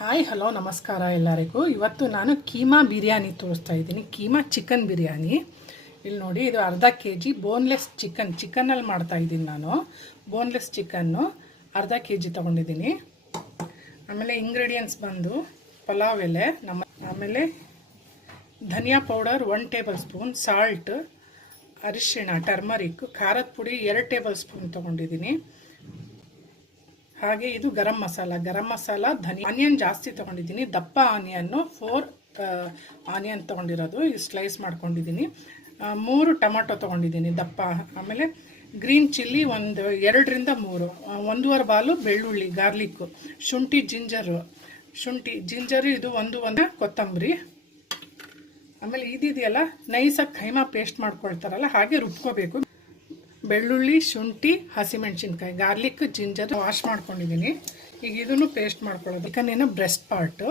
Hi hello ನಮಸ್ಕಾರ ಎಲ್ಲರಿಗೂ. ಇವತ್ತು ನಾನು ಕೀಮಾ ಬಿರಿಯಾನಿ ತೋರಿಸ್ತಾ ಇದ್ದೀನಿ. ಕೀಮಾ ಚಿಕನ್ ಬಿರಿಯಾನಿ. ಇಲ್ಲಿ ನೋಡಿ, ಇದು ಅರ್ಧ kg ಬೋನ್ಲೆಸ್ ಚಿಕನ್ನಲ್ಲಿ ಮಾಡ್ತಾ ಇದ್ದೀನಿ ನಾನು. ಬೋನ್ಲೆಸ್ ಚಿಕನ್ನು ಅರ್ಧ kg ತೊಗೊಂಡಿದ್ದೀನಿ. ಆಮೇಲೆ ಇಂಗ್ರೀಡಿಯೆಂಟ್ಸ್ ಬಂದು ಪಲಾವ್ ಎಲೆ, ಆಮೇಲೆ ಧನಿಯಾ ಪೌಡರ್ 1 ಟೇಬಲ್ ಸ್ಪೂನ್, ಸಾಲ್ಟ್, ಅರಿಶಿಣ, ಟರ್ಮರಿಕ್, ಖಾರದ ಪುಡಿ 2 ಟೇಬಲ್ ಸ್ಪೂನ್ ತೊಗೊಂಡಿದ್ದೀನಿ. ಹಾಗೆ ಇದು ಗರಂ ಮಸಾಲ, ಧನಿಯಾ, ಆನಿಯನ್ ಜಾಸ್ತಿ ತೊಗೊಂಡಿದ್ದೀನಿ. ದಪ್ಪ ಆನಿಯನ್ನು 4 ಆನಿಯನ್ ತೊಗೊಂಡಿರೋದು, ಇದು ಸ್ಲೈಸ್ ಮಾಡ್ಕೊಂಡಿದ್ದೀನಿ. 3 ಟೊಮೆಟೊ ತೊಗೊಂಡಿದ್ದೀನಿ ದಪ್ಪ. ಆಮೇಲೆ ಗ್ರೀನ್ ಚಿಲ್ಲಿ 2 ರಿಂದ 3, 1.5 ಬಾಲು ಬೆಳ್ಳುಳ್ಳಿ ಗಾರ್ಲಿಕ್ಕು, ಶುಂಠಿ ಜಿಂಜರು ಇದು ಒಂದು ಕೊತ್ತಂಬರಿ. ಆಮೇಲೆ ಇದಿದೆಯಲ್ಲ, ನೈಸಾಗಿ ಕೈಮಾ ಪೇಸ್ಟ್ ಮಾಡ್ಕೊಳ್ತಾರಲ್ಲ ಹಾಗೆ ರುಬ್ಕೋಬೇಕು. ಬೆಳ್ಳುಳ್ಳಿ, ಶುಂಠಿ, ಹಸಿಮೆಣಸಿನ್ಕಾಯಿ, ಗಾರ್ಲಿಕ್, ಜಿಂಜರ್ ವಾಶ್ ಮಾಡ್ಕೊಂಡಿದ್ದೀನಿ. ಈಗ ಇದನ್ನು ಪೇಸ್ಟ್ ಮಾಡ್ಕೊಳ್ಳೋದು. ಚಿಕನ್ ಬ್ರೆಸ್ಟ್ ಪಾರ್ಟು,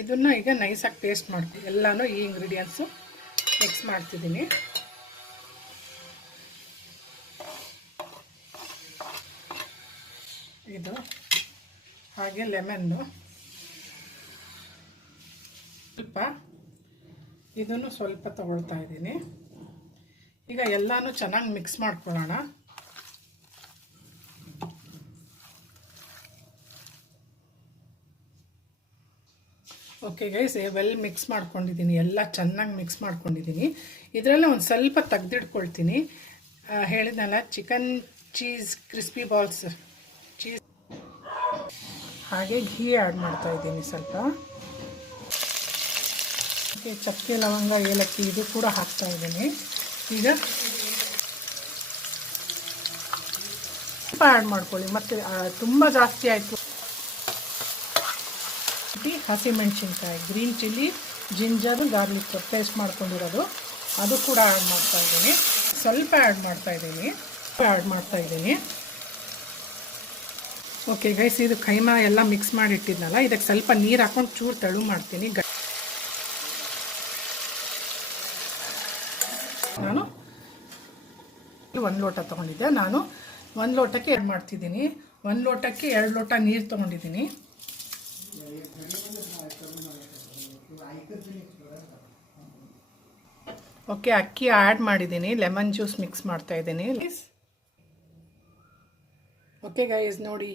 ಇದನ್ನು ಈಗ ನೈಸಾಗಿ ಪೇಸ್ಟ್ ಮಾಡ್ತೀನಿ. ಎಲ್ಲನೂ ಈ ಇಂಗ್ರೀಡಿಯೆಂಟ್ಸು ಮಿಕ್ಸ್ ಮಾಡ್ತಿದ್ದೀನಿ. ಇದು ಹಾಗೆ ಲೆಮನ್ನು ಇದನ್ನು ಸ್ವಲ್ಪ ತಗೊಳ್ತಾ ಇದ್ದೀನಿ. ಈಗ ಎಲ್ಲನೂ ಚೆನ್ನಾಗಿ ಮಿಕ್ಸ್ ಮಾಡ್ಕೊಳ್ಳೋಣ. ಓಕೆ ಗೈಸ್, ವೆಲ್ ಮಿಕ್ಸ್ ಮಾಡ್ಕೊಂಡಿದ್ದೀನಿ. ಎಲ್ಲ ಚೆನ್ನಾಗಿ ಮಿಕ್ಸ್ ಮಾಡ್ಕೊಂಡಿದ್ದೀನಿ. ಇದರಲ್ಲೇ ಒಂದು ಸ್ವಲ್ಪ ತೆಗೆದಿಟ್ಕೊಳ್ತೀನಿ. ಹೇಳಿದ್ನಲ್ಲ, chicken cheese crispy balls cheese. ಹಾಗೆ ಘೀ ಆ್ಯಡ್ ಮಾಡ್ತಾ ಇದ್ದೀನಿ ಸ್ವಲ್ಪ. ಚಕ್ಕೆ, ಲವಂಗ, ಏಲಕ್ಕಿ ಇದು ಕೂಡ ಹಾಕ್ತಾ ಇದ್ದೀನಿ. ಈಗ ಸ್ವಲ್ಪ ಆ್ಯಡ್ ಮಾಡ್ಕೊಳ್ಳಿ, ಮತ್ತು ತುಂಬ ಜಾಸ್ತಿ ಆಯಿತು. ಹಸಿಮೆಣಸಿನ್ಕಾಯಿ, green chilli, ginger, garlic paste ಮಾಡ್ಕೊಂಡಿರೋದು ಅದು ಕೂಡ ಆ್ಯಡ್ ಮಾಡ್ತಾಯಿದ್ದೀನಿ. ಸ್ವಲ್ಪ ಆ್ಯಡ್ ಮಾಡ್ತಾಯಿದ್ದೀನಿ. ಓಕೆ ಗೈಸ್, ಇದು ಕೈಮಾ ಎಲ್ಲ ಮಿಕ್ಸ್ ಮಾಡಿ ಇಟ್ಟಿದ್ನಲ್ಲ, ಇದಕ್ಕೆ ಸ್ವಲ್ಪ ನೀರು ಹಾಕೊಂಡು ಚೂರು ತೆಳು ಮಾಡ್ತೀನಿ. ನಾನು 1 ಲೋಟ ತೊಗೊಂಡಿದ್ದೆ. ನಾನು 1 ಲೋಟಕ್ಕೆ ಆ್ಯಡ್ ಮಾಡ್ತಿದ್ದೀನಿ. 1 ಲೋಟಕ್ಕೆ 2 ಲೋಟ ನೀರು ತೊಗೊಂಡಿದ್ದೀನಿ. ಓಕೆ, ಅಕ್ಕಿ ಆ್ಯಡ್ ಮಾಡಿದ್ದೀನಿ. ಲೆಮನ್ ಜ್ಯೂಸ್ ಮಿಕ್ಸ್ ಮಾಡ್ತಾ ಇದ್ದೀನಿ. ಓಕೆ ಗೈಸ್, ನೋಡಿ